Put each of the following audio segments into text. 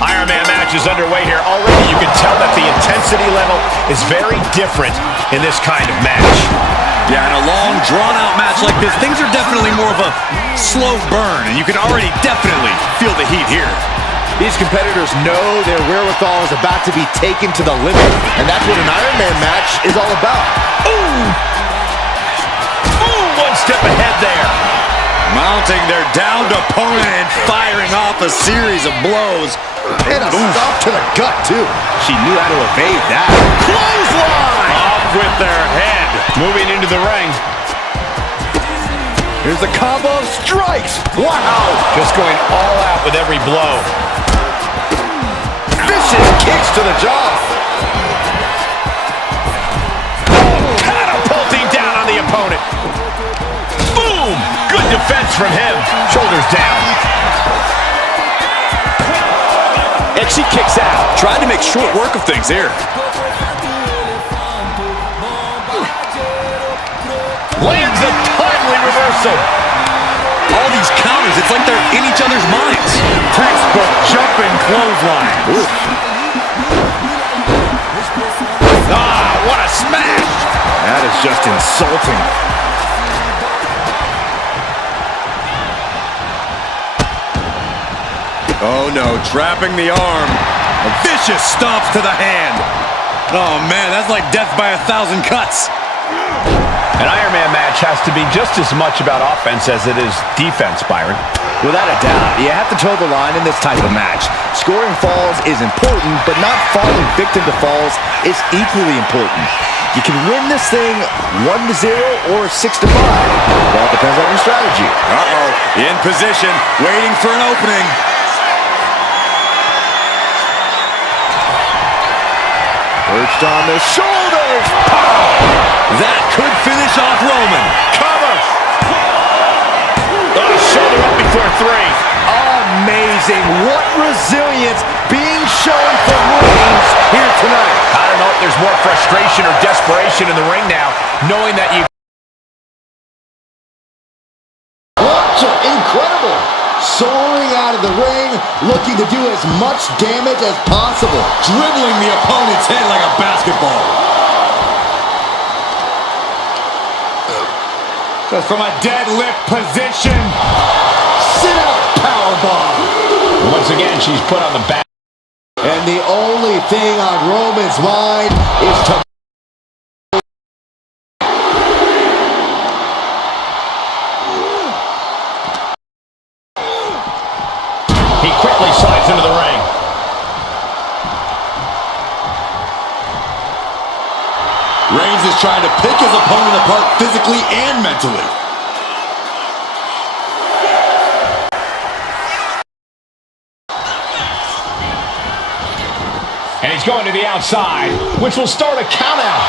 Iron Man match is underway here. Already you can tell that the intensity level is very different in this kind of match. Yeah, in a long, drawn-out match like this, things are definitely more of a slow burn, and you can already definitely feel the heat here. These competitors know their wherewithal is about to be taken to the limit, and that's what an Iron Man match is all about. Ooh! Ooh, one step ahead there. Mounting their downed opponent and firing off a series of blows. And a stop to the gut, too. She knew how to evade that. Clothesline! Off with their head. Moving into the ring. Here's the combo of strikes. Wow! Just going all out with every blow. Vicious kicks to the jaw. Catapulting down on the opponent. Boom! Good defense from him. Shoulders down. And she kicks out. Tried to make short work of things here. Lands a timely reversal. All these counters, it's like they're in each other's minds. Textbook jumping clothesline. Ah, what a smash. That is just insulting. Oh no, trapping the arm. A vicious stomp to the hand. Oh man, that's like death by 1,000 cuts. An Iron Man match has to be just as much about offense as it is defense, Byron. Without a doubt, you have to toe the line in this type of match. Scoring falls is important, but not falling victim to falls is equally important. You can win this thing 1-0 or 6-5. It all depends on your strategy. Uh-oh, in position, waiting for an opening. Perched on the shoulders. That could finish off Roman. Cover. Oh, shoulder up before 3. Amazing. What resilience being shown from Reigns here tonight. I don't know if there's more frustration or desperation in the ring now, knowing that you... What incredible. Soaring out of the ring, looking to do as much damage as possible. Dribbling the opponent's head like a basketball. Just from a deadlift position. Sit-out powerbomb. Once again, she's put on the back. And the only thing on Roman's mind is to... He quickly slides into the ring. Reigns is trying to pick his opponent apart physically and mentally. And he's going to the outside, which will start a countout.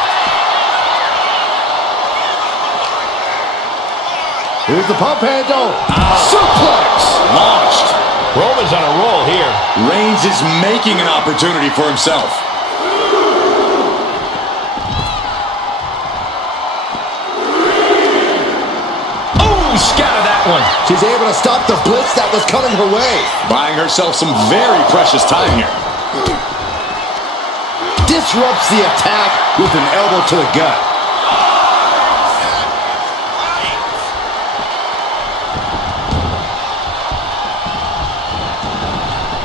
Here's the pump handle. Suplex. Launched. Roman's on a roll here. Reigns is making an opportunity for himself. Oh, scattered that one. She's able to stop the blitz that was coming her way. Buying herself some very precious time here. Disrupts the attack with an elbow to the gut.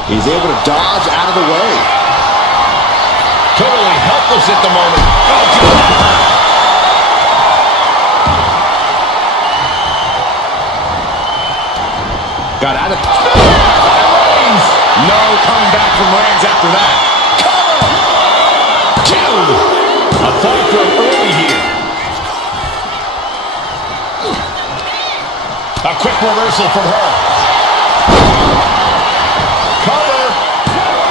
He's able to dodge out of the way. Totally helpless at the moment. Got out of... Reigns! No coming back from Reigns after that. A fall from early here. A quick reversal from her. Cover.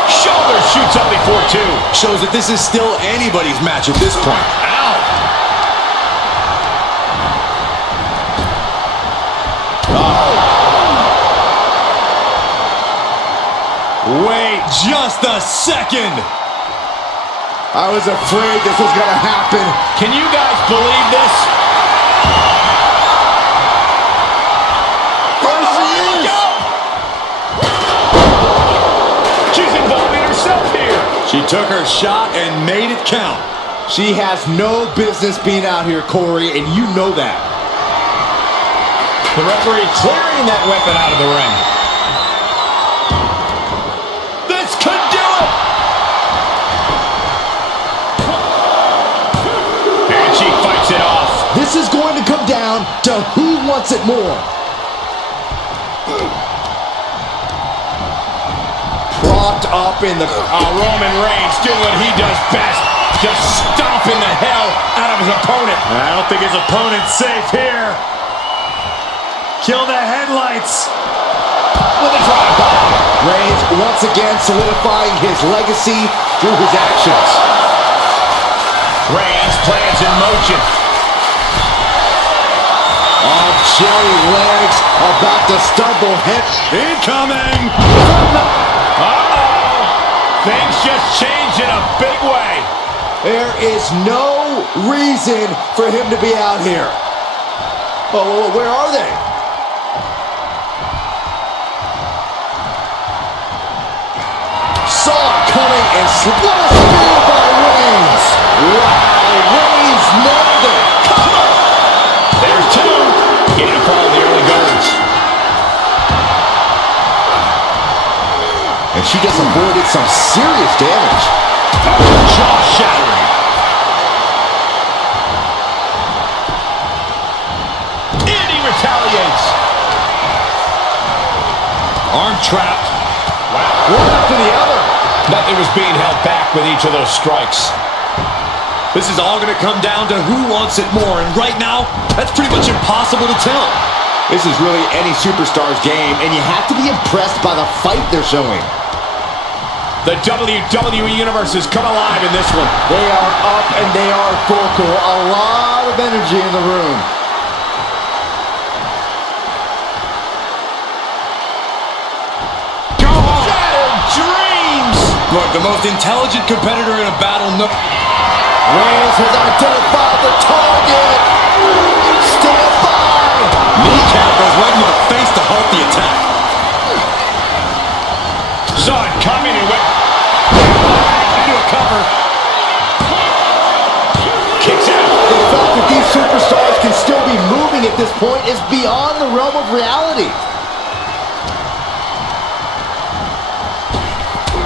Shoulder shoots up before 2. Shows that this is still anybody's match at this point. Ow. Oh. Wait just a second. I was afraid this was going to happen. Can you guys believe this? There she is. She's involved. took her shot and made it count. She has no business being out here, Corey, and you know that. The referee clearing that weapon out of the ring. This could do it! And she fights it off. This is going to come down to who wants it more. Propped up in the... Roman Reigns doing what he does best. Just stomping the hell out of his opponent. I don't think his opponent's safe here. Kill the headlights. With a drive-by. Reigns once again solidifying his legacy through his actions. Reigns plans in motion. Oh, jelly legs about to stumble. Incoming. Uh-oh. Things just changed in a big way. There is no reason for him to be out here. Oh, where are they? Saw it coming and what a spear by Reigns. Wow, Reigns nailed it. Come on. There's two. Getting a call in the early goals. And she just avoided some serious damage. Jaw-shattering. And he retaliates. Arm trapped. Wow. One after the other. Nothing was being held back with each of those strikes. This is all going to come down to who wants it more, and right now, that's pretty much impossible to tell. This is really any superstar's game, and you have to be impressed by the fight they're showing. The WWE Universe has come alive in this one. They are up and they are vocal. A lot of energy in the room. Go on. Shattered dreams. Look, the most intelligent competitor in a battle. Reigns has identified the target. Stand by. Kneecap goes right into the face to halt the attack. Saw it coming and went into a cover. Kicks out. The fact that these superstars can still be moving at this point is beyond the realm of reality.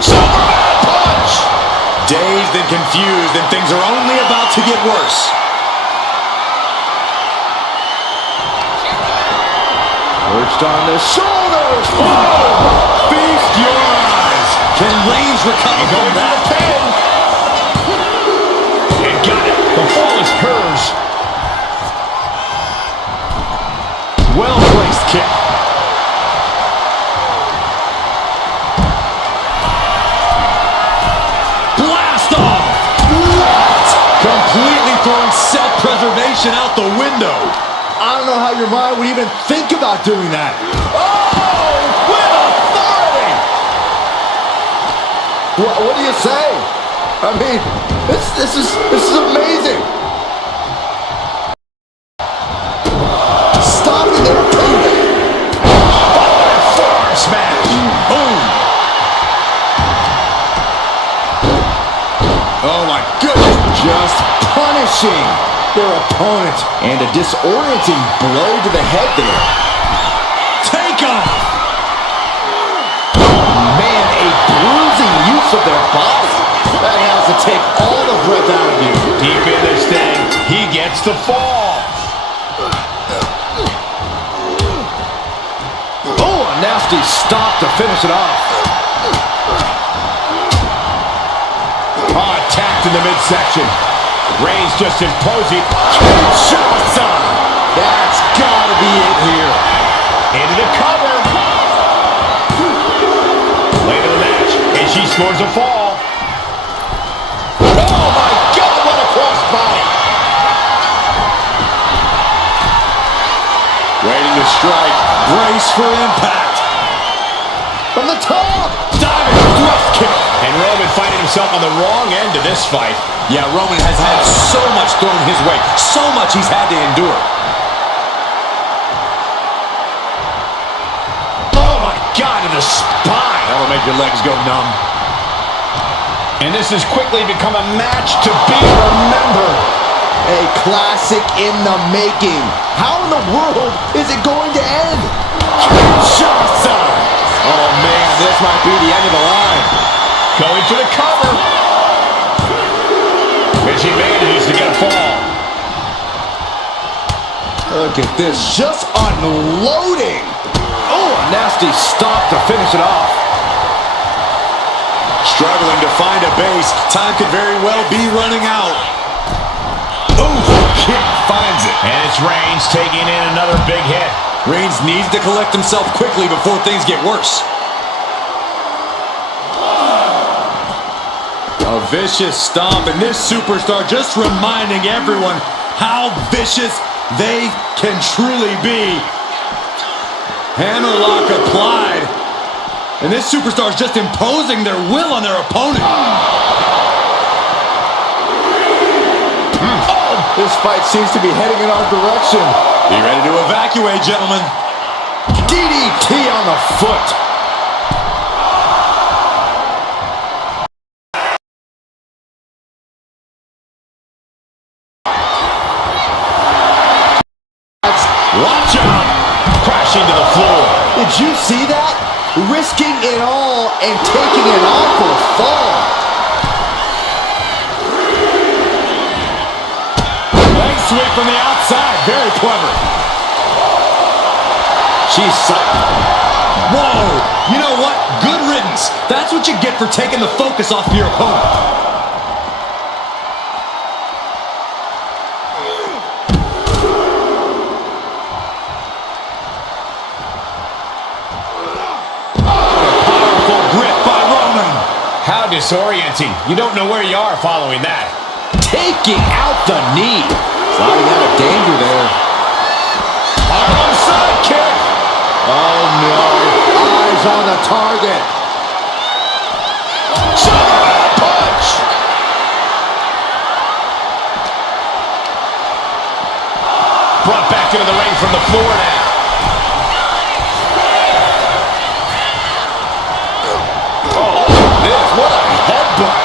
Superman punch. Dazed and confused, and things are only about to get worse. Perched on the shoulders. Oh! Feast your eyes. Can Reigns recover from that? And got it. The fall is hers. Well-placed kick. Blast off! What? Completely throwing self-preservation out the window. I don't know how your mind would even think about doing that. Oh, with authority! What do you say? I mean, this is amazing. Stopping their opponent. Forearm smash. Boom! Oh my goodness! Just punishing their opponent. And a disorienting blow to the head there. Take off! Man, a bruising use of their body. That has to take all the breath out of you. Deep in this thing, he gets the fall. Oh, a nasty stop to finish it off. Oh, attacked in the midsection. Reigns just imposing. Kinshasa. That's gotta be it here. Into the cover. Late in the match, and she scores a fall. Oh my God, what a crossbody. Waiting to strike. Brace for impact. From the top. Diving thrust kick. And Roman finding himself on the wrong end of this fight. Yeah, Roman has had so much thrown his way. So much he's had to endure. Oh my God, to the spine. That'll make your legs go numb. And this has quickly become a match to be remembered. A classic in the making. How in the world is it going to end? Kinshasa! Oh man, this might be the end of the line. Going for the cover. And she manages to get a fall. Look at this, just unloading. Oh, a nasty stop to finish it off. Struggling to find a base. Time could very well be running out. Ooh, kick finds it. And it's Reigns taking in another big hit. Reigns needs to collect himself quickly before things get worse. A vicious stomp, and this superstar just reminding everyone how vicious they can truly be. Hammerlock applied. And this superstar is just imposing their will on their opponent. Oh, this fight seems to be heading in our direction. Be ready to evacuate, gentlemen. DDT on the foot. Watch out! Crashing to the floor. Did you see that? Risking it all and taking an awful fall. Leg sweep from the outside. Very clever. She's Whoa! You know what? Good riddance. That's what you get for taking the focus off your opponent. How disorienting. You don't know where you are following that. taking out the knee. Sliding out of danger there. Onside kick. Oh no. Eyes on the target. Shoulder punch. Brought back into the ring from the floor now. What a headbutt.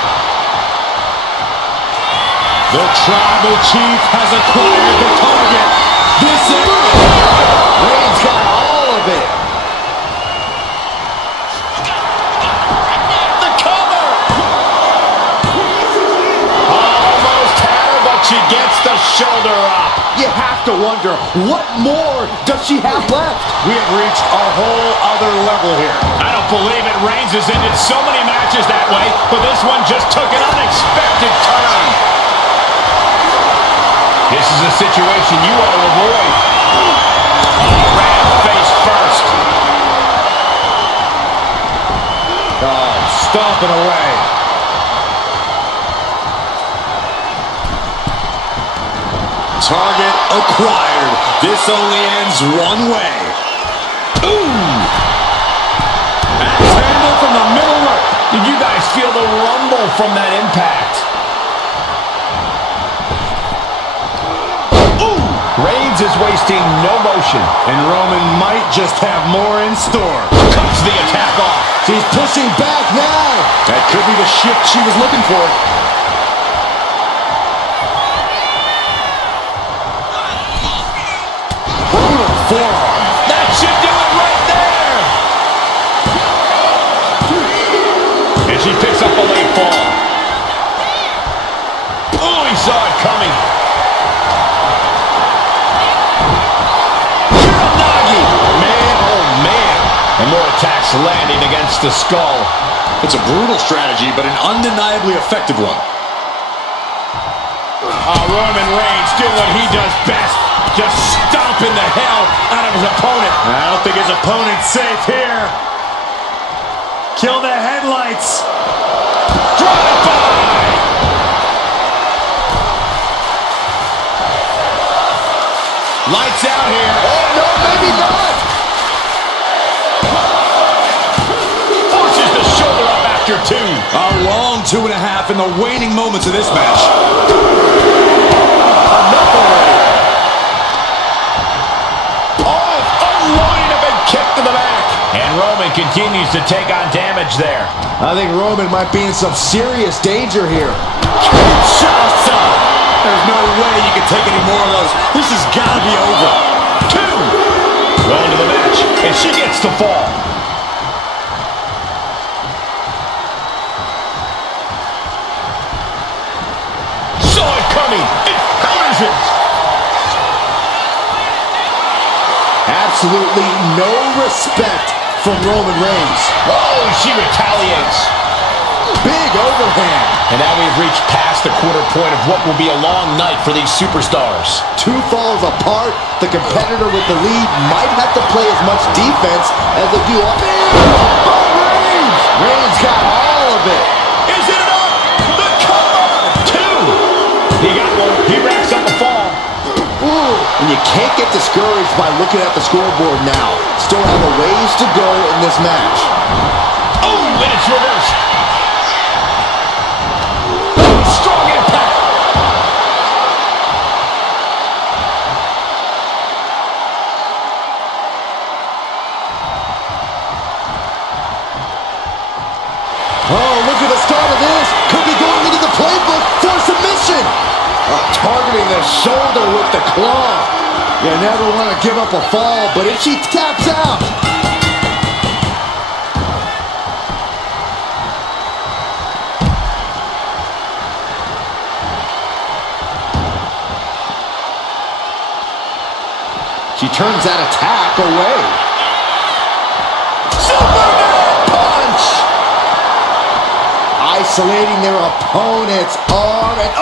The Tribal Chief has acquired the target. This is... Reigns got all of it. The cover. Almost had her, but she gets the shoulder up. You have to wonder, what more does she have left? We have reached a whole other level here. I don't believe it. Reigns has ended so many matches that way, but this one just took an unexpected turn. This is a situation you want to avoid. Ran face first. Oh, stomping away. Target acquired. This only ends one way. Ooh! Axe handle from the middle rope. Did you guys feel the rumble from that impact? Ooh! Reigns is wasting no motion. And Roman might just have more in store. Cuts the attack off. She's pushing back now. That could be the shift she was looking for. Forearm. That should do it right there. And she picks up a late fall. Oh, he saw it coming. Uranagi. Man, oh man. And more attacks landing against the skull. It's a brutal strategy, but an undeniably effective one. Roman Reigns doing what he does best. Just stomping the hell out of his opponent. I don't think his opponent's safe here. Kill the headlights. Drive-by. Lights out here. Oh, no, maybe not. Forces the shoulder up after two. A long 2.5 in the waning moments of this match. Enough already. Unloading a big kick to the back. And Roman continues to take on damage there. I think Roman might be in some serious danger here. Kinshasa! There's no way you can take any more of those. This has got to be over. 2. Well into the match, and she gets the fall. Saw it coming. It counters it. Absolutely no respect from Roman Reigns. Oh, she retaliates. Big overhand. And now we've reached past the quarter point of what will be a long night for these superstars. 2 falls apart, the competitor with the lead might have to play as much defense as they do offense. Reigns! Reigns got all of it. Is it enough? The cover! 2. He got one. He racks up a fall. Ooh. And you can't get discouraged by looking at the scoreboard now. Still have a ways to go in this match. Oh, and it's reversed. Strong impact. Oh, look at the start of this. Could be going into the playbook for submission. Targeting the shoulder with the claw. You never want to give up a fall, but if she taps out. She turns that attack away. Superman punch! Isolating their opponent's arm and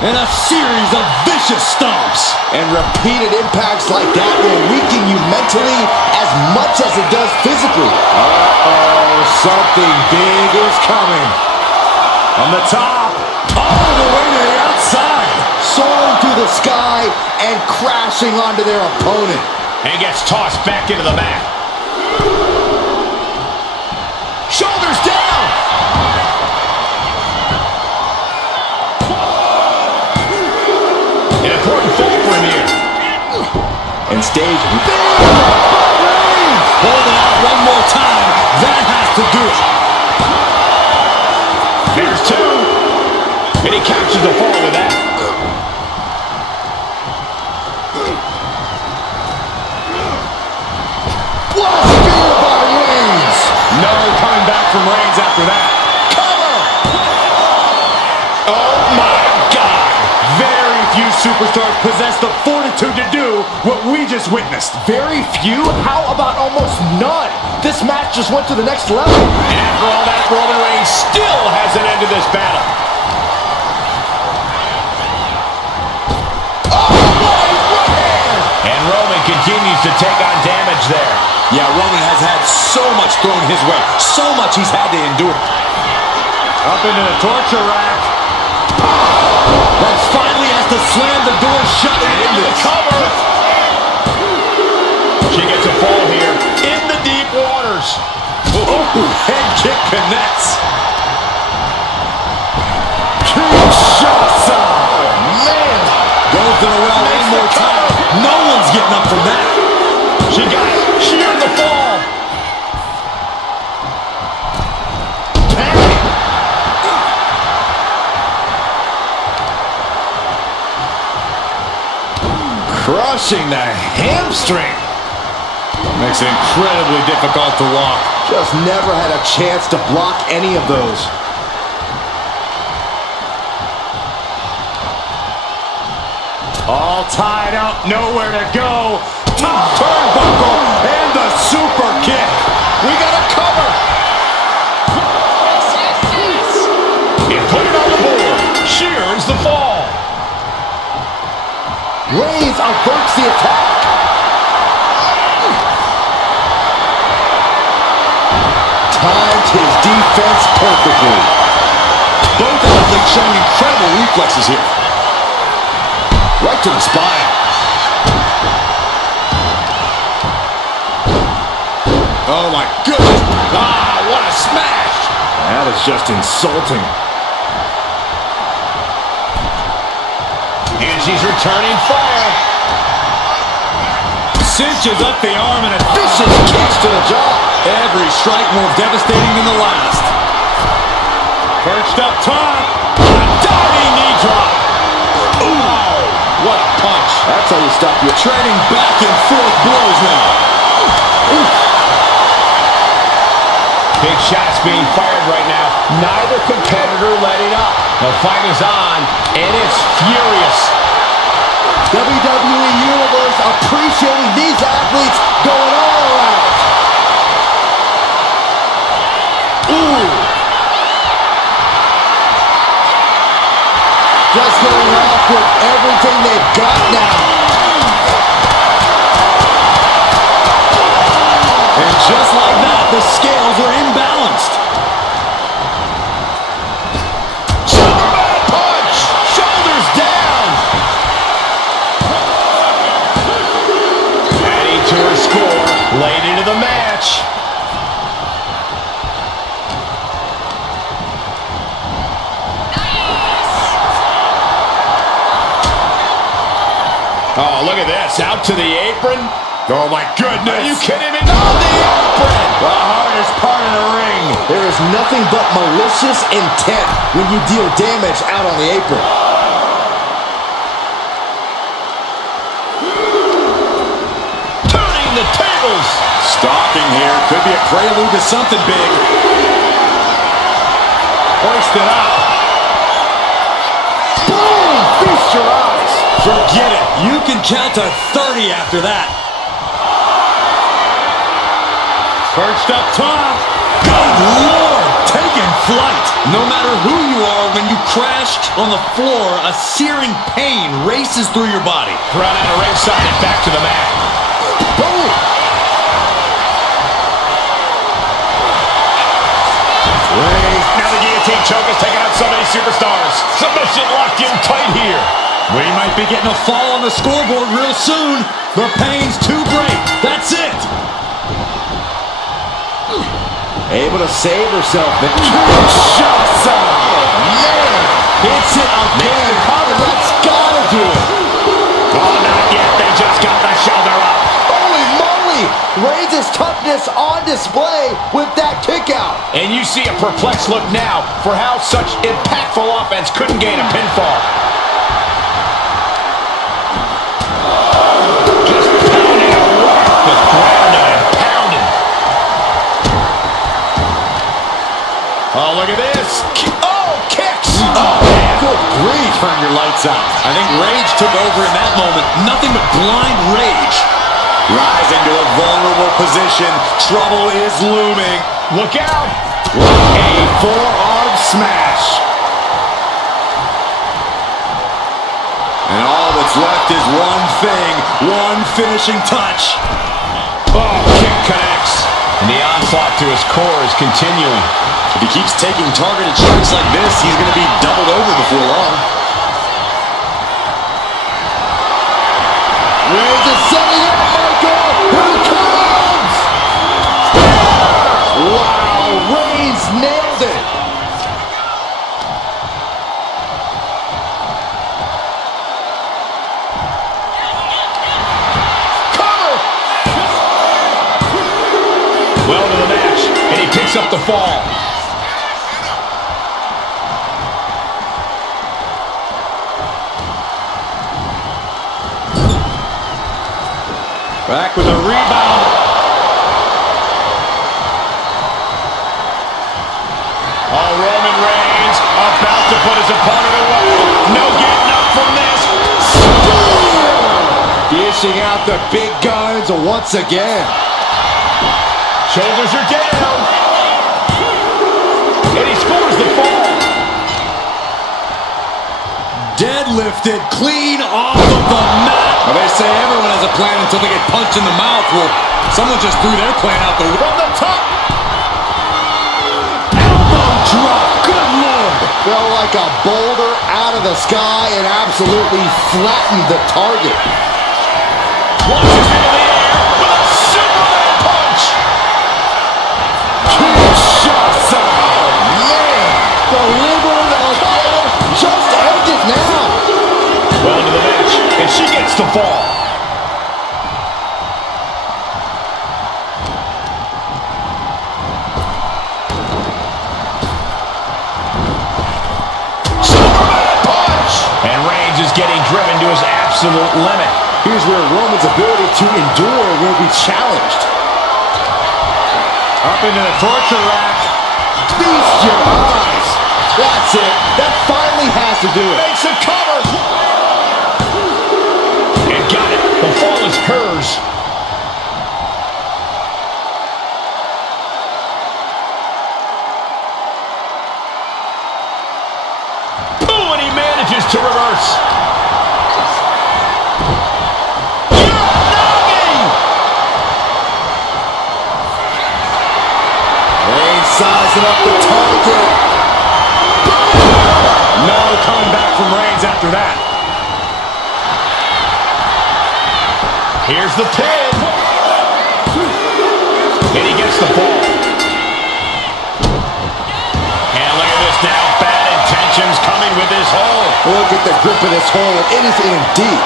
And a series of vicious stomps. And repeated impacts like that will weaken you mentally as much as it does physically. Uh-oh, something big is coming. On the top, all the way to the outside. Soaring through the sky and crashing onto their opponent. And gets tossed back into the mat. Shoulders down. An important fall for him here. And stage. Hold it out one more time. That has to do it. There's 2. And he captures the fall with that. What a spear by Reigns! No coming back from Reigns after that. Cover! Oh my God. Very few superstars possess the fortitude to do what we just witnessed. Very few? How about almost none? This match just went to the next level. And after all that, Roman Reigns still has an end to this battle. And Roman continues to take on damage there. Yeah, Roman has had so much thrown his way. So much he's had to endure. Up into the torture rack. That finally has to slam the door shut and Into the cover. She gets a fall here in the deep waters. Oh, head kick connects. Kinshasa! Man! Goes to the well one more time. No one's getting up from that. She got it. She earned the fall. Crushing the hamstring. Makes it incredibly difficult to walk. Just never had a chance to block any of those. All tied up, nowhere to go. Top turnbuckle and the super kick. We got a cover. And put it on the board. She earns the fall. Reigns averts the attack. Timed his defense perfectly. Both athletes showing incredible reflexes here. Right to the spine. Oh my goodness. Ah, what a smash. That is just insulting. And she's returning fire. Cinches up the arm and a Vicious kicks to the jaw. Every strike more devastating than the last. Perched up top. Diving knee drop. Ooh, what a punch. That's how you stop your Trading back and forth blows now. Oof. Big shots being fired right now. Neither competitor letting up. The fight is on, and it's furious. WWE Universe appreciating these athletes going all out. Ooh. Just going off with everything they've got now. And just like that, the scales are imbalanced. Superman punch! Shoulders down! Adding to her score, late into the match. Oh, look at this. Out to the apron. Oh, my goodness. Are you kidding me? On the apron. The hardest part of the ring. There is nothing but malicious intent when you deal damage out on the apron. Turning the tables. Stalking here. Could be a prelude to something big. Hoisted up. Boom! Feast your eyes. Forget it. You can count to 30 after that. Perched up top. Good Lord. Taking flight. No matter who you are, when you crash on the floor, a searing pain races through your body. Run out of ringside and back to the mat. Boom! Now the guillotine choke is taking out so many superstars. Submission locked in tight here. We might be getting a fall on the scoreboard real soon. The pain's too great. That's it. Able to save herself. Kinshasa. Man! Hits it again. That's gotta do it. Oh, not yet. They just got the shoulder up. Holy moly! Reigns' toughness on display with that kick out. And you see a perplexed look now for how such impactful offense couldn't gain a pinfall. Just pounding away. Just grounding and pounding. Oh, look at this. Oh, kicks. Oh, man. Good grief. Turn your lights out. I think rage took over in that moment. Nothing but blind rage. Rising to a vulnerable position. Trouble is looming. Look out. A forearm smash. And all that's left is one thing. One finishing touch. Oh, kick connects. And the onslaught to his core is continuing. If he keeps taking targeted strikes like this, he's going to be doubled over before long. Reigns is setting up, Michael. Here it comes. Wow, Reigns nailed it. Cover. Well to the match, and he picks up the fall. Back with a rebound. Oh, Roman Reigns about to put his opponent away. No getting up from this. Dishing out the big guns once again. Shoulders are down. And he scores the fall. Deadlifted clean off of the mat. Well, they say everyone has a plan until they get punched in the mouth. Well, someone just threw their plan out the window. From the top. Elbow drop. Good Lord. Fell like a boulder out of the sky and absolutely flattened the target. Launches into the air with a Superman punch. Kinshasa. Man, delivering a title just ended now. Well into the match, and she gets the fall. his absolute limit. Here's where Roman's ability to endure will be challenged. Up into the torture rack. Feast your eyes. That's it. That finally has to do it. Makes a cover. And got it. The fall is hers. Boom, and he manages to reverse. Sizing up the target. No coming back from Reigns after that. Here's the pin. And he gets the fall. And look at this now. Bad intentions coming with this hold. Look at the grip of this hold. It is in deep.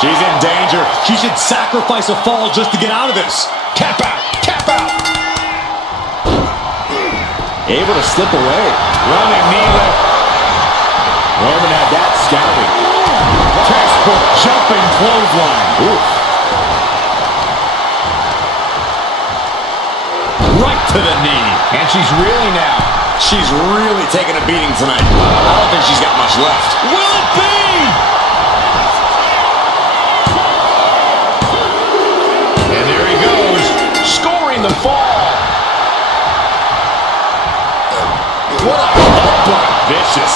She's in danger. She should sacrifice a fall just to get out of this. Tap out. Tap out. Able to slip away. Running knee lift. Roman had that scouting. Textbook jumping clothesline. Oof. Right to the knee. And she's reeling now. She's really taking a beating tonight. I don't think she's got much left. Will it be? And there he goes. Scoring the fall. What a headbutt. Vicious.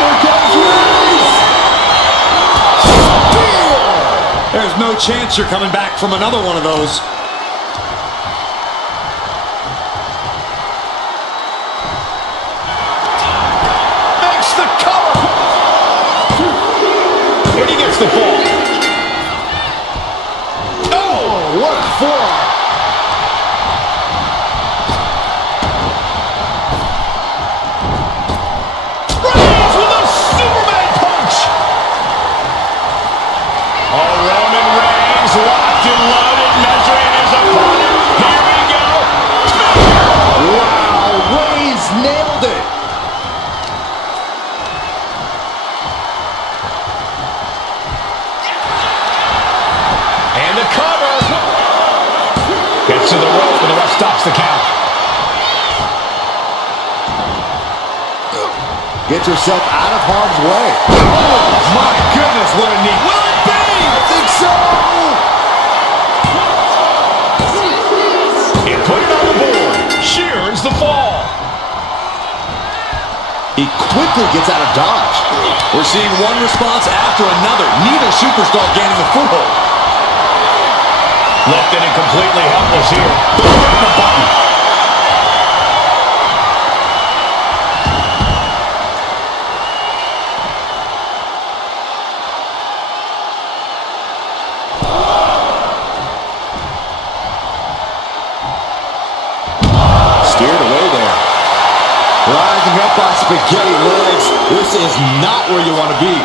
Here comes Reigns. Spear. There's no chance you're coming back from another one of those. Makes the cover. And he gets the fall. What a forearm. Reigns with a Superman punch. Oh, Roman Reigns locked and loaded, measuring his opponent. Here we go. Wow, Reigns nailed it. And the cover. Gets to the rope and the ref stops the count. Get yourself out of harm's way. Oh, my goodness, what a knee. Will it be? I think so. And put it on the board. Shears the fall. He quickly gets out of dodge. We're seeing one response after another. Neither superstar gaining the foothold. Lifted and completely helpless here. Hitting the button. Steered away there. Rising up on spaghetti legs. This is not where you want to be.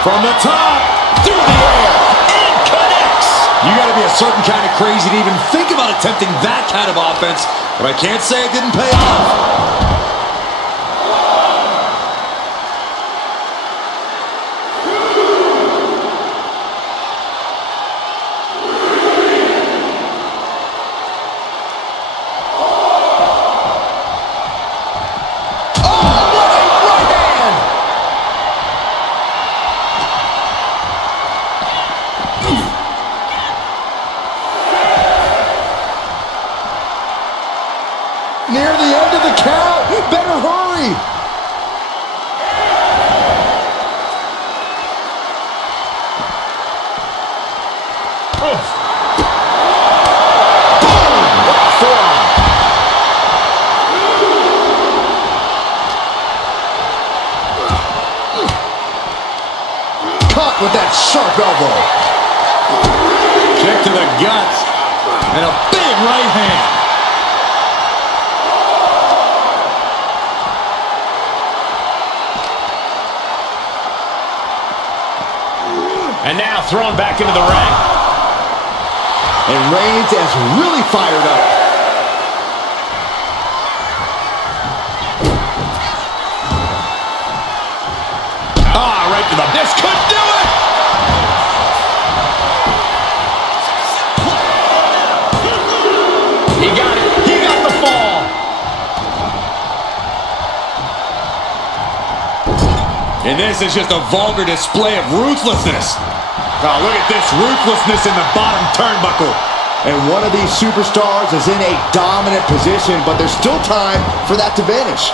From the top, through the air, and connects. You got to be a certain kind of crazy to even think about attempting that kind of offense, but I can't say it didn't pay off. Near the end of the count. Better hurry. Oof. Forearm. Caught with that sharp elbow. Kick to the gut. And a big right hand. And now thrown back into the ring. and Reigns is really fired up. Right to the... This could do it! He got it. He got the fall. And this is just a vulgar display of ruthlessness. Oh, look at this ruthlessness in the bottom turnbuckle. And one of these superstars is in a dominant position, but there's still time for that to vanish.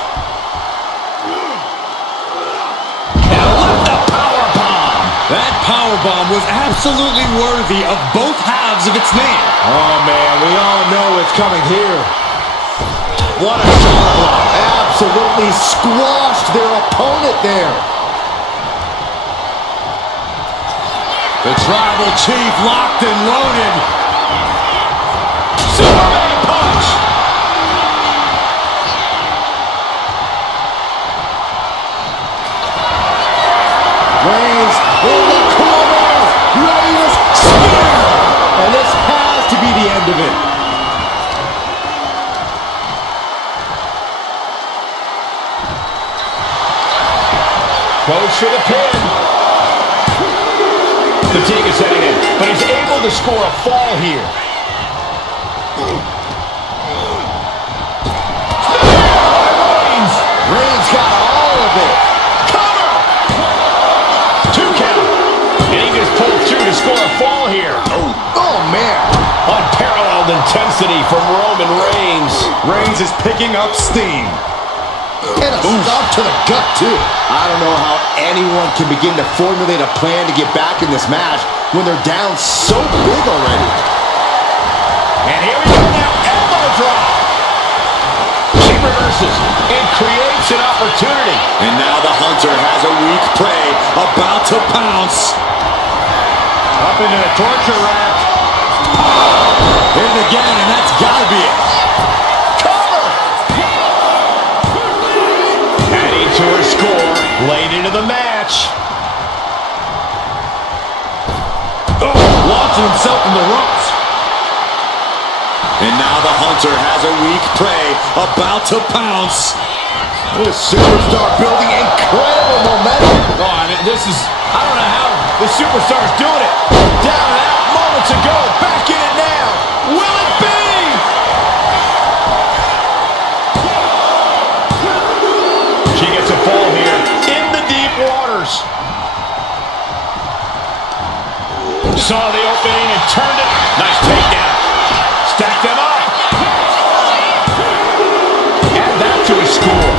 That powerbomb was absolutely worthy of both halves of its name. Oh, man, we all know it's coming here. What a shoulder blow. Absolutely squashed their opponent there. The Tribal Chief locked and loaded. Superman punch! Reigns in the corner. Reigns spear. And this has to be the end of it. Goes for the pin. Fatigue is setting in, but he's able to score a fall here. Reigns got all of it. Cover! 2 count. And he just pulled through to score a fall here. Oh, man. Unparalleled intensity from Roman Reigns. Reigns is picking up steam. And a stop to the gut, too. I don't know how anyone can begin to formulate a plan to get back in this match when they're down so big already. And here we go now, elbow drop. She reverses and creates an opportunity. And now the Hunter has a weak prey about to pounce. Up into the torture rack. Hit it again, and that's gotta be it. To her score late into the match. Launching himself in the ropes. And now the Hunter has a weak prey about to pounce. This superstar building incredible momentum. Oh, I mean, I don't know how the superstar's doing it. Down and out moments ago, back in it now. Will it be? She gets a fall here in the deep waters. Saw the opening and turned it. Nice takedown. Stacked them up. Add that to his score.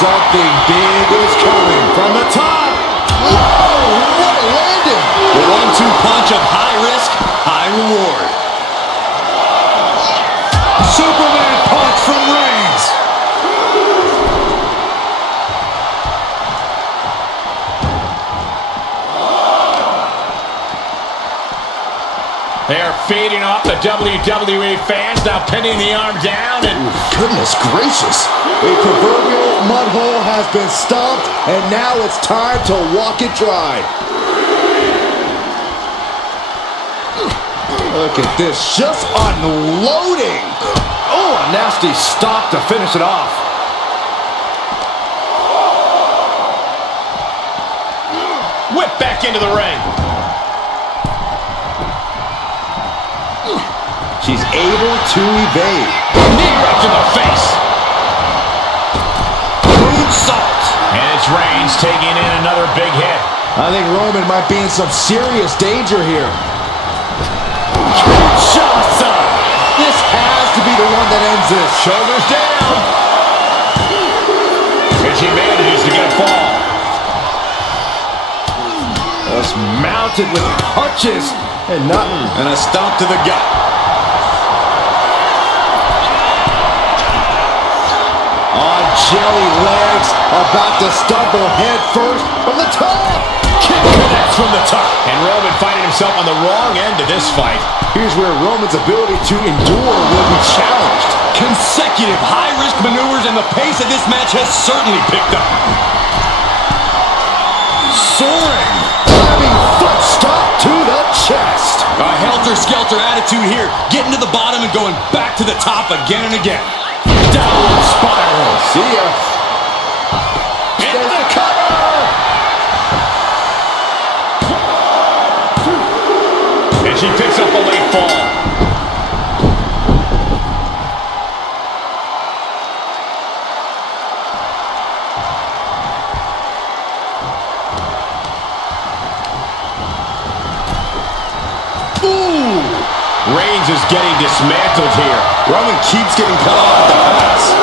Something big is coming from the top. Whoa, what a landing. The 1-2 punch of high risk, high reward. Superman punch from Reigns. They are feeding off the WWE fans, now pinning the arm down, and goodness gracious. A proverbial mud hole has been stomped, and now it's time to walk it dry. Look at this, just unloading. Oh, a nasty stop to finish it off. whip back into the ring. She's able to evade. Knee right to the face. Moonsault. And it's Reigns taking in another big hit. I think Roman might be in some serious danger here. Shasta. This has to be the one that ends this. Shoulders down. And she manages to get a fall. Just mounted with punches and nothing. And a stomp to the gut. On jelly legs, about to stumble head first from the top. Kick connects from the top. And Roman finding himself on the wrong end of this fight. Here's where Roman's ability to endure will be challenged. Consecutive high-risk maneuvers, and the pace of this match has certainly picked up. Soaring. Diving foot stop to the chest. A helter-skelter attitude here, getting to the bottom and going back to the top again and again. Downward spiral. See ya. Into the cover. And she picks up a late fall. Reigns is getting dismantled here. Roman keeps getting cut off at the pass.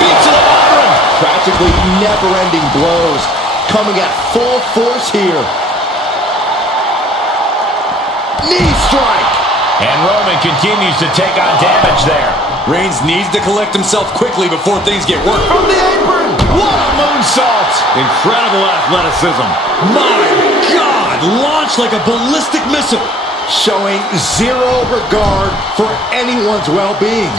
Beats to the bottom. Practically never-ending blows coming at full force here. Knee strike. And Roman continues to take on damage there. Reigns needs to collect himself quickly before things get worse. From the apron. What a moonsault. Incredible athleticism. My God, launched like a ballistic missile. Showing zero regard for anyone's well-being.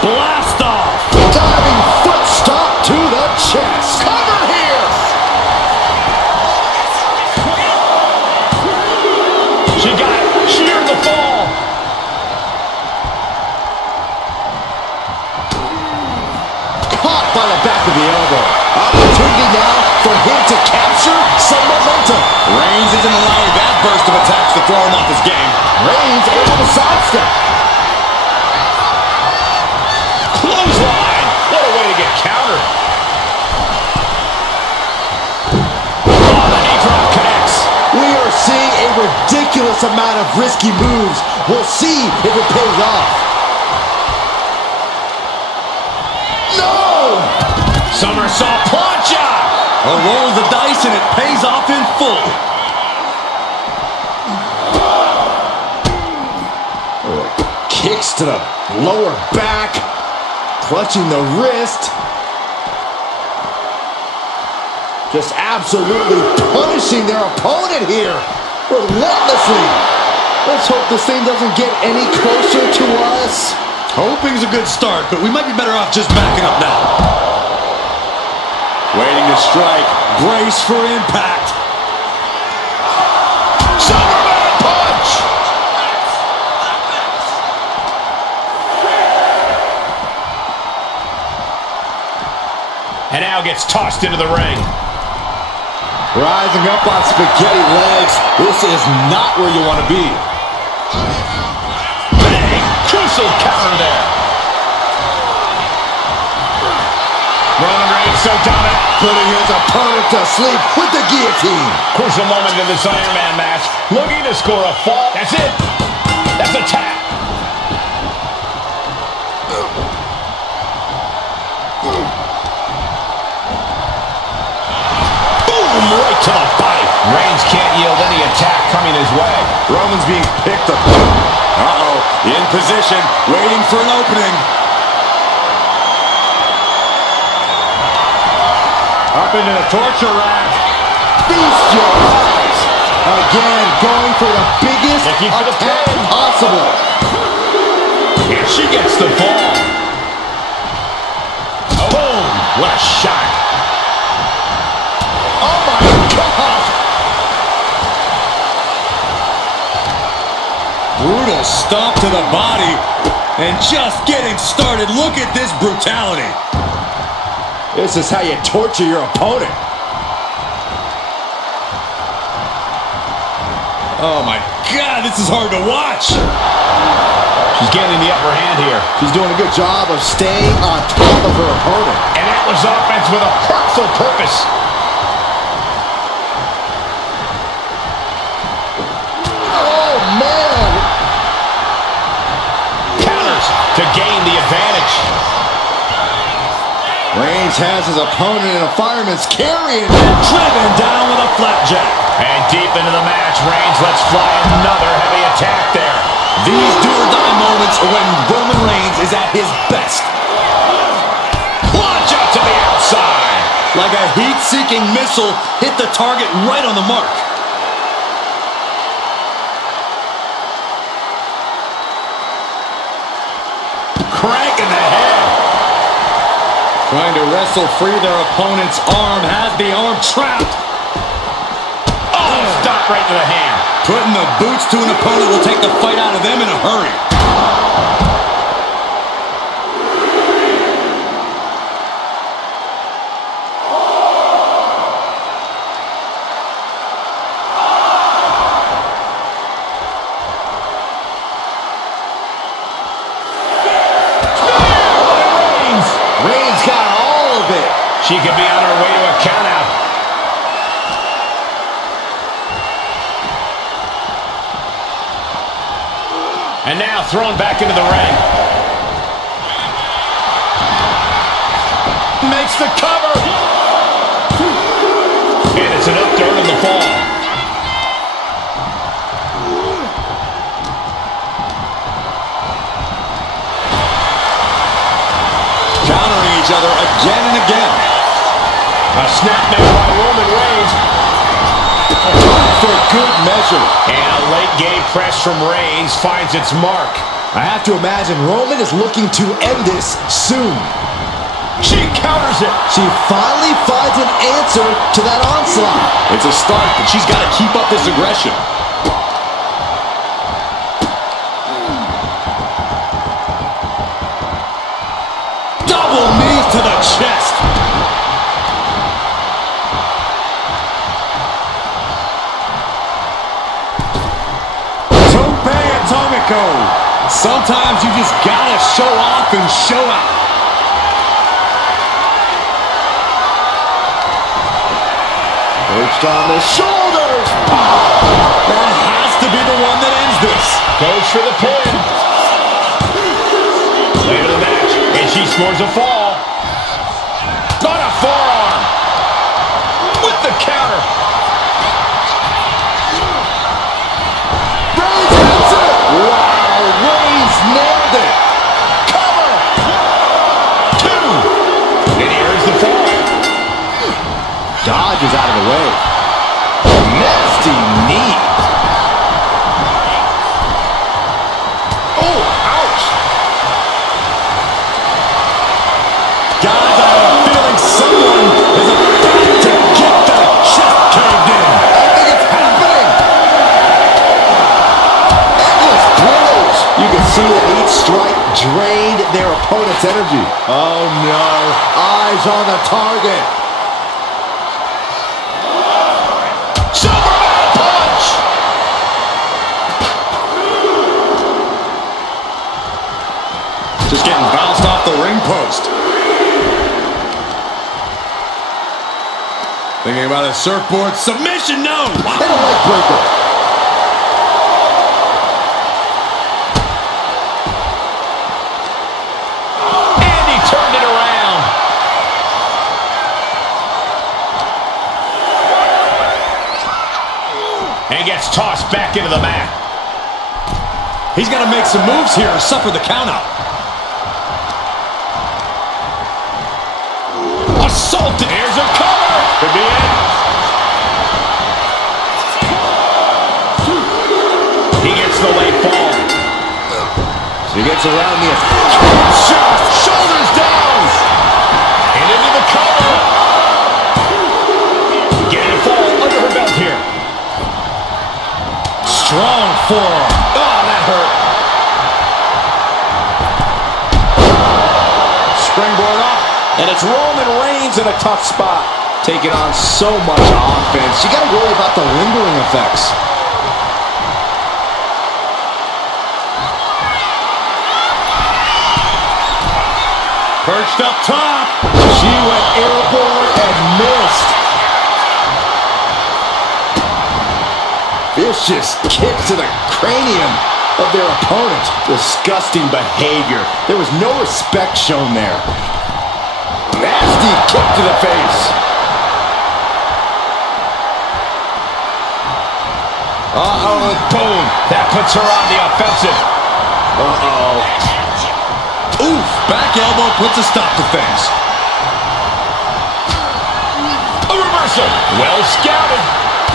Blast off. Diving foot stop to the chest. Cover here. She got it. Sheared the fall. Caught by the back of the elbow. Opportunity now for him to capture some momentum. Reigns isn't allowing that burst of attacks to throw him off his game. Reigns able to sidestep. Clothesline. What a way to get countered. Oh, the knee drop connects. We are seeing a ridiculous amount of risky moves. We'll see if it pays off. No! Somersault plancha. A roll of the dice and it pays off in full. Kicks to the lower back. Clutching the wrist. Just absolutely punishing their opponent here. Relentlessly. Let's hope this thing doesn't get any closer to us. Hoping's a good start, but we might be better off just backing up now. Waiting to strike. Brace for impact. Superman punch. And now gets tossed into the ring. Rising up on spaghetti legs. This is not where you want to be. Bang! Crucial counter there. Roman Reigns so dominant. Putting his opponent to sleep with the guillotine. Crucial moment in this Iron Man match. Looking to score a fall. That's it. That's a tap. Boom! Right to the body. Reigns can't yield any attack coming his way. Roman's being picked up. Uh-oh. In position. Waiting for an opening. Up into the torture rack. Feast your eyes. Again, going for the biggest Looking for the attack pin. possible. Here she gets the ball. Boom! What a shot. Oh my God! Brutal stomp to the body. And just getting started. Look at this brutality. This is how you torture your opponent. Oh my God, this is hard to watch. She's getting the upper hand here. She's doing a good job of staying on top of her opponent. And that was offense with a hurtful purpose. Oh, man! Counters to gain the advantage. Reigns has his opponent in a fireman's carry. Driven down with a flapjack. And deep into the match, Reigns lets fly another heavy attack there. These do-or-die moments are when Roman Reigns is at his best. Launch out to the outside. Like a heat-seeking missile, hit the target right on the mark. Crank in the head. Trying to wrestle free their opponent's arm, has the arm trapped. Oh, stop right to the hand. Putting the boots to an opponent will take the fight out of them in a hurry. Reigns got all of it. She could be on her way to a countout. And now thrown back into the ring. Makes the cover. And it's enough to earn him the fall. Countering each other again and again. A snap made by Roman Reigns. For good measure. And a late game press from Reigns finds its mark. I have to imagine Roman is looking to end this soon. She counters it. She finally finds an answer to that onslaught. It's a start, but she's got to keep up this aggression. Double knees to the chest. Tope Atomico. Sometimes you just gotta show off and show out. Perched on the shoulders. That has to be the one that ends this. Goes for the pin. Later in the match, and she scores a fall. On a forearm. With the counter. Reigns hits it. Wow, Reigns nailed it. Cover. 2. And he earns the fall. Dodges out of the way. Nasty knee. Oh, ouch. Guys, I have a feeling someone is about to get their chest caved in. I think it's happening. Endless blows. You can see that each strike drained their opponent's energy. Oh, no. Eyes on the target. Superman punch. Just getting bounced off the ring post. Thinking about a surfboard submission, no. And a leg breaker. And he turned it around. And gets tossed back into the mat. He's got to make some moves here or suffer the countout. Assaulted. Here's a cover. Could be it. He gets the late fall. She gets around the Shot. Shoulders down. And into the cover. Getting a fall under her belt here. Strong forearm. Oh, that hurt. Springboard up. And it's Roman Reigns in a tough spot. Taking on so much offense. You got to worry about the lingering effects. Perched up top. She went airborne and missed. Vicious kicks to the cranium of their opponent. Disgusting behavior. There was no respect shown there. Nasty kick to the face. Uh-oh, boom. That puts her on the offensive. Uh-oh. Oof, back elbow puts a stop to things. A reversal. Well scouted.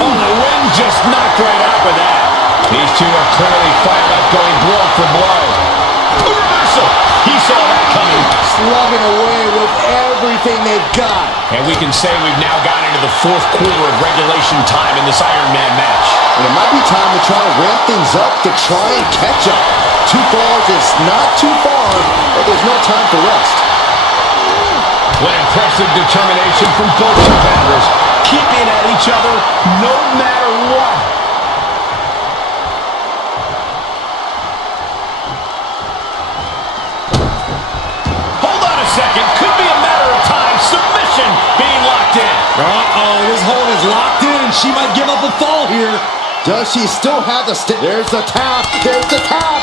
Oh, the wind just knocked right out with that. These two are clearly fired up, going blow for blow. A reversal. He saw that coming. Slugging away with everything they've got. And we can say we've now gotten into the fourth quarter of regulation time in this Iron Man match. And it might be time to try to ramp things up to try and catch up. 2 falls is not too far, but there's no time for rest. What impressive determination from both competitors, keeping at each other no matter what. Hold on a second, could be a matter of time. Submission being locked in. Uh-oh, this hold is locked in, and she might give up a fall here. Does she still have the stick? There's the tap. There's the tap.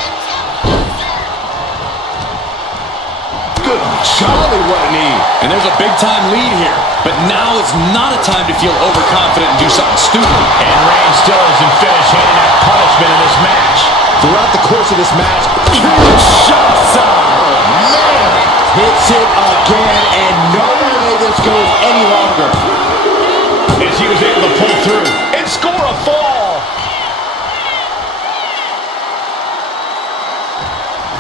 Good golly, what a knee. And there's a big-time lead here. But now is not a time to feel overconfident and do something stupid. And Reigns still isn't finished handing out punishment in this match. Throughout the course of this match, Kinshasa, man, hits it again, and no way this goes any longer. As he was able to pull through and score a fall.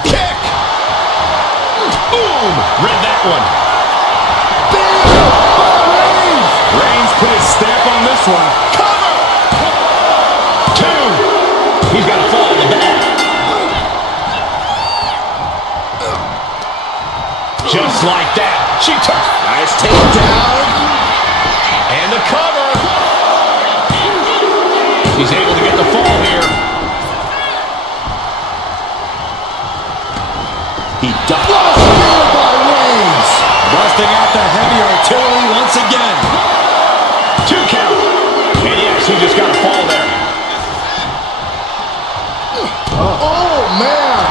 Kick. Boom. Read that one. Reigns put his stamp on this one. Cover. 2. He's got to fall in the back. Just like that. She took. Nice takedown. And the cover. He's able to get the fall here. He does. By Reigns. Busting out the heavy artillery once again. 2 count. And yes, he just got a fall there. Oh, man.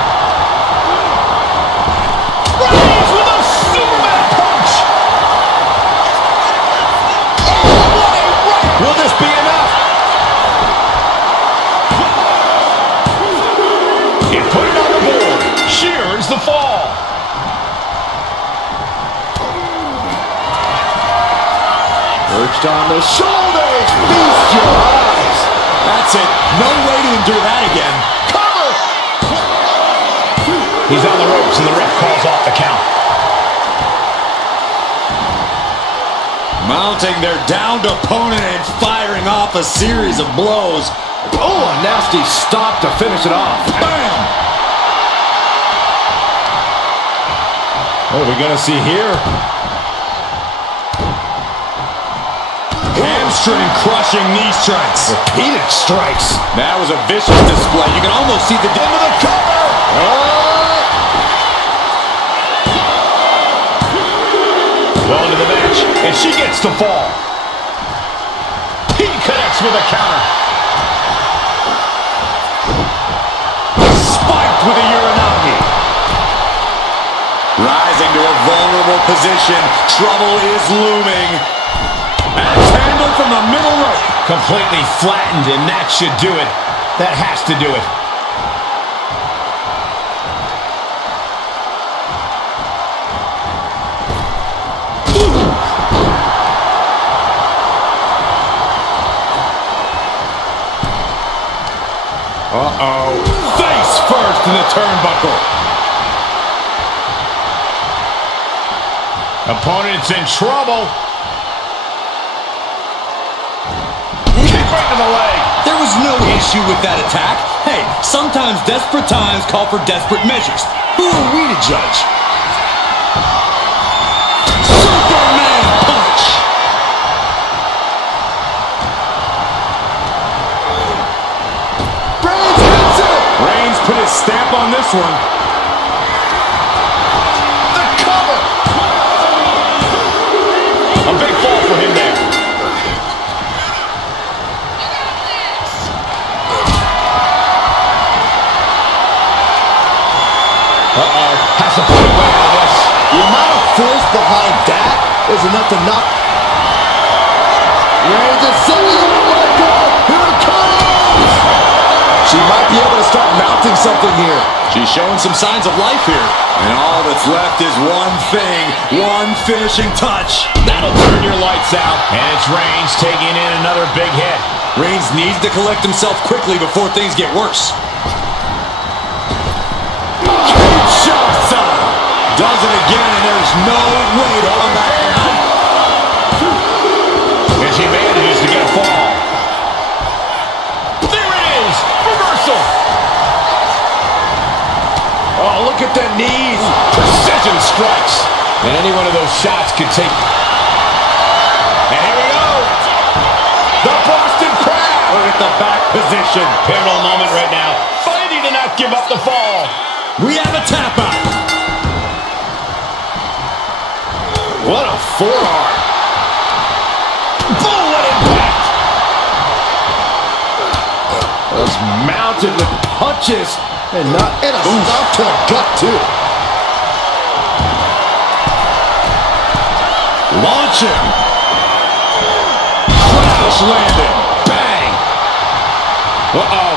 Reigns with a Superman punch. Will this be enough? And put it on the board. She earns the fall. Perched on the shoulders. Feast your eyes. That's it. No way to endure that again. Cover. He's on the ropes and the ref calls off the count. Mounting their downed opponent and firing off a series of blows. Oh, a nasty stop to finish it off. Bam! What are we going to see here? Hamstring crushing knee strikes. Repeated strikes. That was a vicious display. You can almost see the end of the cover. Well into the match, and she gets the fall. He connects with a counter. Spiked with a Uranagi. Rising to a vulnerable position. Trouble is looming. And it's handled from the middle rope. Completely flattened, and that should do it. That has to do it. Uh-oh. Face first in the turnbuckle. Opponent's in trouble. Kick right to the leg. There was no issue with that attack. Hey, sometimes desperate times call for desperate measures. Who are we to judge? Superman punch! Reigns hits it. Reigns put his stamp on this one. The cover. A big fall for him there. Uh-oh. Has to put away out of this. The amount of force behind that is enough to knock. Reigns is sending him. Oh my God! Here it comes! She might be able to start mounting something here. She's showing some signs of life here. And all that's left is one thing, one finishing touch. That'll turn your lights out. And it's Reigns taking in another big hit. Reigns needs to collect himself quickly before things get worse. Kinshasa does it again, and there's no way to come back now. And she manages to get a fall. There it is! Reversal! Oh, look at the knees. Precision strikes. And any one of those shots could take... And here we go! The Boston Crab. Look at the back position. Pivotal moment right now. Fighting to not give up the fall. We have a tap out. What a forearm. Boom, what impact! Was mounted with punches and a stop to the gut too. Launching. Crash landing. Bang. Uh-oh.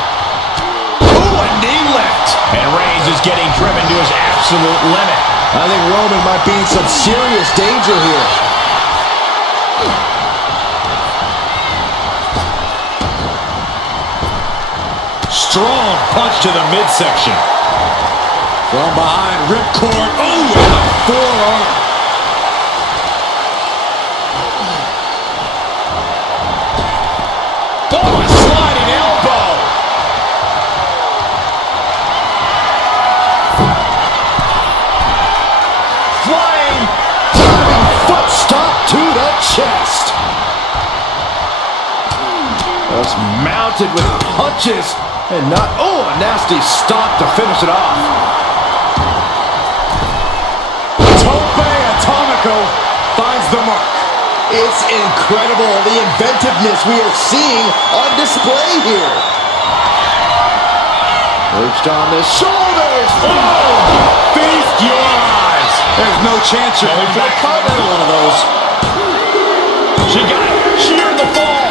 Ooh, a knee lift. And Reigns is getting driven to his absolute limit. I think Roman might be in some serious danger here. Strong punch to the midsection. From behind, ripcord. Oh, and a forearm. Oh, a sliding elbow. Flying. Diving foot stop to the chest. Was mounted with punches. And a nasty stop to finish it off. Tope Atomico finds the mark. It's incredible, the inventiveness we are seeing on display here. Perched on the shoulders. Oh! Feast your eyes. There's no chance you're going to cover one of those. She got it. Sheared the fall.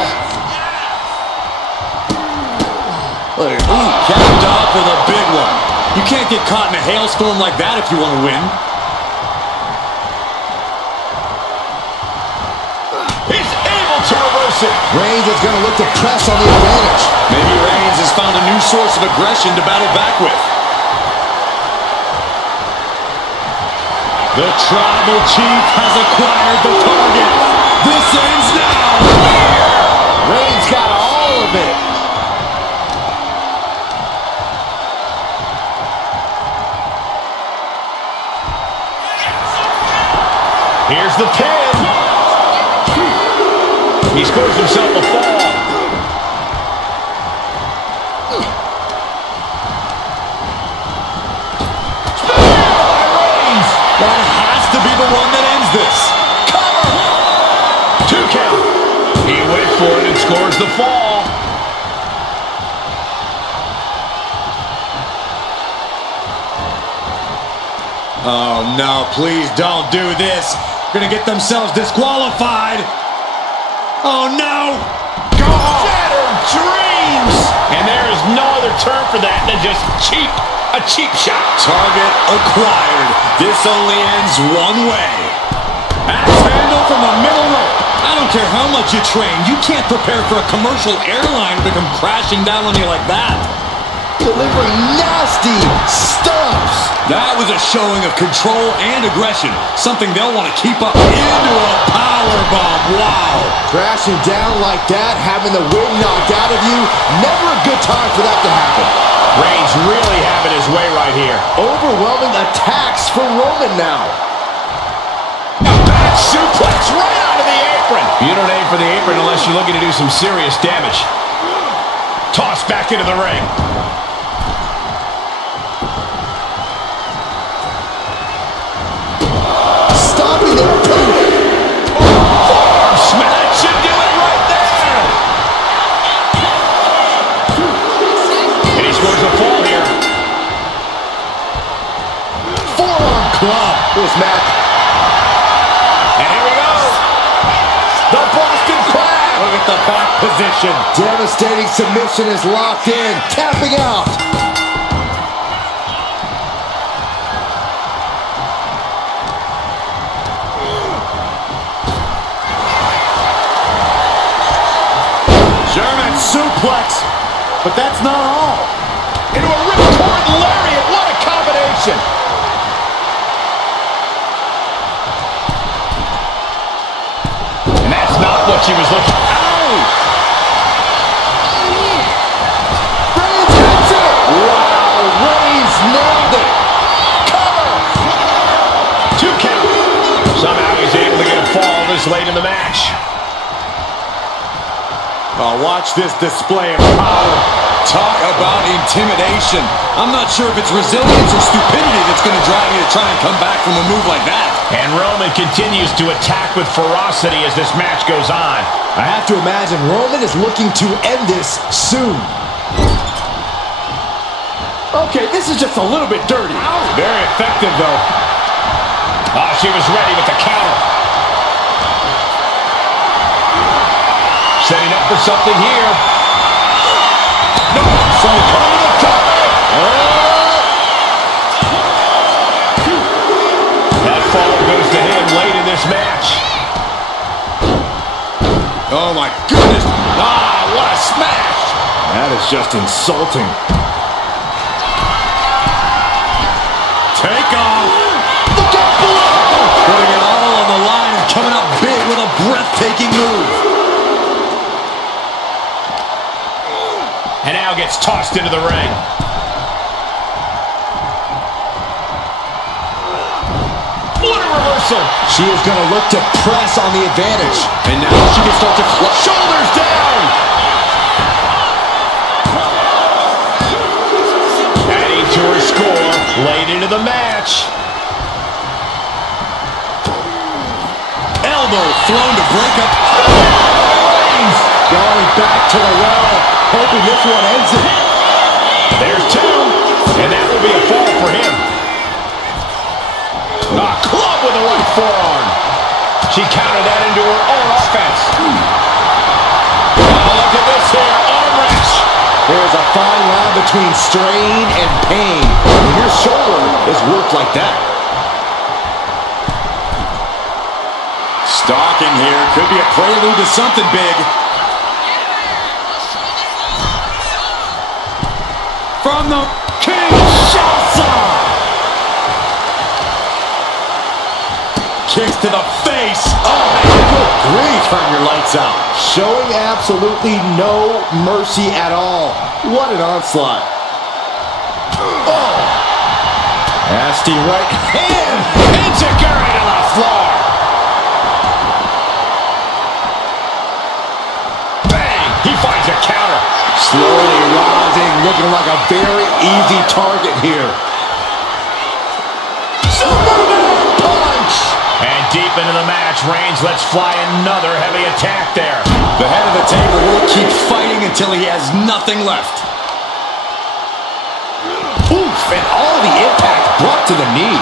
Capped off with a big one. You can't get caught in a hailstorm like that if you want to win. He's able to reverse it. Reigns is going to look to press on the advantage. Maybe Reigns has found a new source of aggression to battle back with. The Tribal Chief has acquired the target. This ends now. Reigns got all of it. Here's the pin. He scores himself a fall. That has to be the one that ends this. Cover. 2 count. He went for it and scores the fall. Oh no, please don't do this. Gonna get themselves disqualified. Oh no! Gone. Shattered dreams. And there is no other term for that than just cheap. A cheap shot. Target acquired. This only ends one way. Axe handle from the middle rope. I don't care how much you train. You can't prepare for a commercial airline to come crashing down on you like that. Delivering nasty stumps. That was a showing of control and aggression. Something they'll want to keep up. Into a powerbomb. Wow. Crashing down like that, having the wind knocked out of you. Never a good time for that to happen. Reigns really having his way right here. Overwhelming attacks for Roman now. A back suplex right onto the apron. You don't aim for the apron unless you're looking to do some serious damage. Tossed back into the ring. Stopping the Forearm smash should do it right there. And he scores a fall here. forearm club. This match. And here we go. The Boston Crab. Look at the back position. Devastating submission is locked in. Tapping out. German suplex. But that's not all. Into a ripcord lariat. What a combination. And that's not what she was looking for. Reigns hits it. Wow, Reigns nailed it. Cover. 2 count. Somehow he's able to get a fall this late in the match. Oh, watch this display of power. Talk about intimidation. I'm not sure if it's resilience or stupidity that's going to drive you to try and come back from a move like that. And Roman continues to attack with ferocity as this match goes on. I have to imagine Roman is looking to end this soon. Okay, this is just a little bit dirty. Very effective, though. Oh, she was ready with the counter. Setting up for something here. No, someone coming to the top. That fall goes to him late in this match. Oh, my goodness. Ah, what a smash. That is just insulting. Take off. Look out below. Putting it all on the line and coming up big with a breathtaking move. And now gets tossed into the ring. What a reversal. She is going to look to press on the advantage. And now she can start to Shoulders down. Adding to her score late into the match. elbow thrown to break up. Going back to the well, hoping this one ends it. There's two, and that will be a fall for him. A club with the right forearm. She countered that into her own offense. Oh, look at this here, arm wrench. There is a fine line between strain and pain when your shoulder is worked like that. Stalking here could be a prelude to something big. From the Kinshasa! Kicks to the face. Oh, man, good grief. Turn your lights out. Showing absolutely no mercy at all. What an onslaught. Oh! Nasty right hand. Enzuigiri to the floor. Bang! He finds a counter. Slowly rising, looking like a very easy target here. Superman punch! And deep into the match, Reigns lets fly another heavy attack there. The head of the table will keep fighting until he has nothing left. Oof, and all the impact brought to the knee.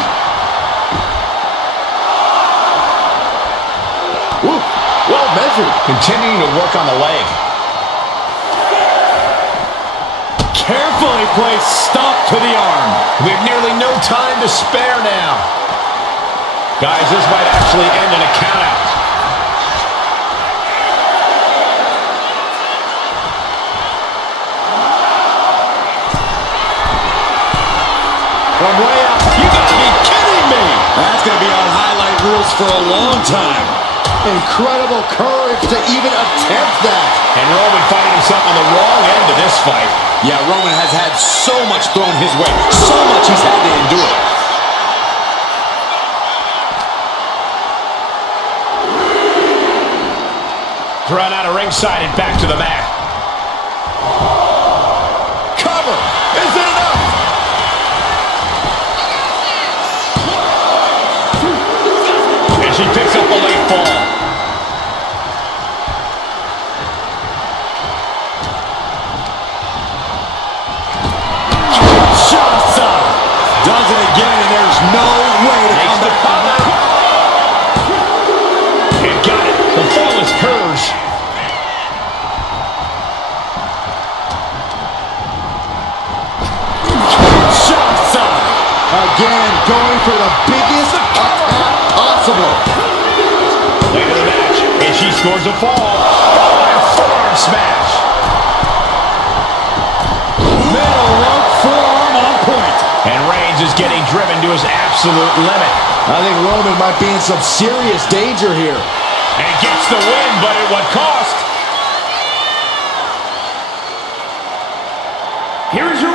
Oof, well measured. Continuing to work on the leg. Carefully placed stomp to the arm. We have nearly no time to spare now. Guys, this might actually end in a countout. From way up. You gotta be kidding me. That's gonna be on highlight reels for a long time. Incredible courage to even attempt that. And Roman finding himself on the wrong end of this fight. Yeah, Roman has had so much thrown his way. So much he's had to endure. Thrown out of ringside and back to the mat. Cover. Is it enough? And she picks up a late fall. Kinshasa does it again, and there's no way to come back from that. And got it. The fall is hers. going for the biggest attack possible. Later in the match, and she scores a fall. Oh, and a forearm smash. Middle rope forearm on point. And Reigns is getting driven to his absolute limit. I think Roman might be in some serious danger here. And gets the win, but at what cost? Here is your